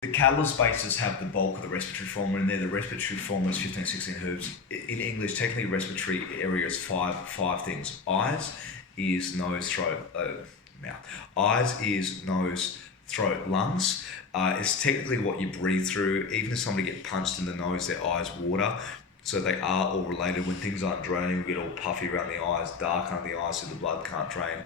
The catalyst bases have the bulk of the respiratory formula in there. The respiratory formula is 15, 16 herbs. In English, technically respiratory area is five things. Eyes, ears, nose, throat, mouth. Eyes, ears, nose, throat, lungs. It's technically what you breathe through. Even if somebody gets punched in the nose, their eyes water. So they are all related. When things aren't draining, we get all puffy around the eyes, dark under the eyes so the blood can't drain.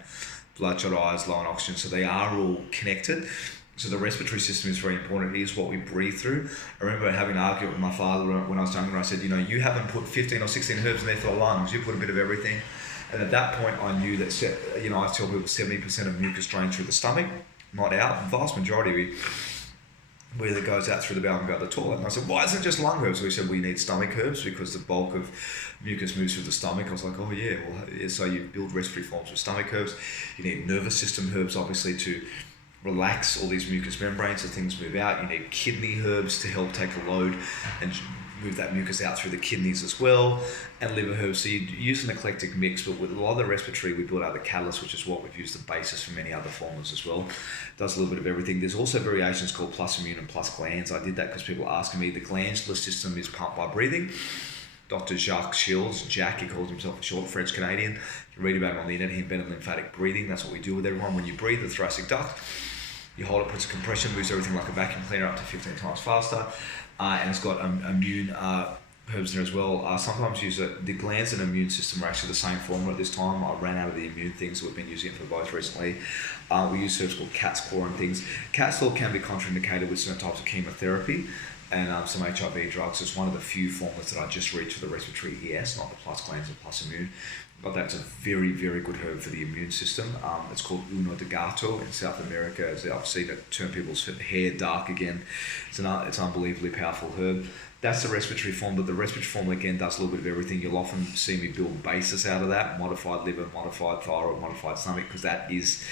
Bloodshot eyes, low in oxygen. So they are all connected. So the respiratory system is very important. It is what we breathe through. I remember having an argument with my father when I was younger. I said, you haven't put 15 or 16 herbs in there for the lungs. You put a bit of everything. And at that point, I knew that, I tell people 70% of mucus drains through the stomach, not out. The vast majority whether it goes out through the bowel and go to the toilet. And I said, why isn't it just lung herbs? So he said, we need stomach herbs because the bulk of mucus moves through the stomach. I was like, oh yeah, so you build respiratory forms with stomach herbs. You need nervous system herbs, obviously, to relax all these mucous membranes so things move out. You need kidney herbs to help take a load and move that mucus out through the kidneys as well, and liver herbs. So you use an eclectic mix, but with a lot of the respiratory, we build out the catalyst, which is what we've used the basis for many other formulas as well. It does a little bit of everything. There's also variations called plus immune and plus glands. I did that because people are asking me. The glandular system is pumped by breathing. Dr. Jacques Shields, Jack, he calls himself a short French Canadian. You read about him on the internet, he invented lymphatic breathing. That's what we do with everyone. When you breathe, the thoracic duct, you hold it, puts a compression, moves everything like a vacuum cleaner up to 15 times faster. And it's got immune herbs in there as well. Sometimes use it. The glands and immune system are actually the same formula at this time. I ran out of the immune things, so we've been using it for both recently. We use herbs called cat's claw and things. Cat's claw can be contraindicated with certain types of chemotherapy and some HIV drugs. It's one of the few formulas that I just reached for the respiratory ES, not the plus glands or plus immune. But that's a very, very good herb for the immune system. It's called uno de gato in South America. As I've seen it turn people's hair dark again. It's unbelievably powerful herb. That's the respiratory form, but the respiratory form again does a little bit of everything. You'll often see me build basis out of that: modified liver, modified thyroid, modified stomach, because that is.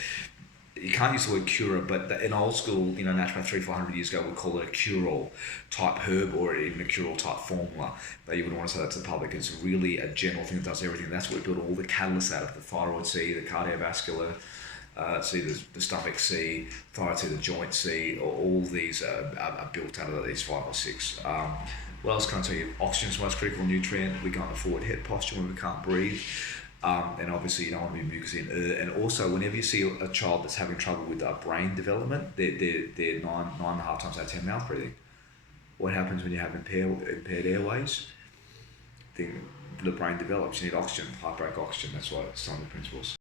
You can't use the word cure, but in old school, naturopath 300-400 years ago, we'd call it a cure-all type herb or even a cure-all type formula. But you wouldn't want to say that to the public. It's really a general thing that does everything. That's what we build all the catalysts out of: the thyroid C, the cardiovascular C, the stomach C, thyroid C, the joint C. All these are built out of these 5 or 6. What else can I tell you? Oxygen is the most critical nutrient. We can't afford head posture when we can't breathe. And obviously you don't want to be mucus in. And also, whenever you see a child that's having trouble with brain development, they're 9.5 times out of 10 mouth breathing. What happens when you have impaired airways? The brain develops. You need oxygen, heartbreak oxygen. That's why it's some of the principles.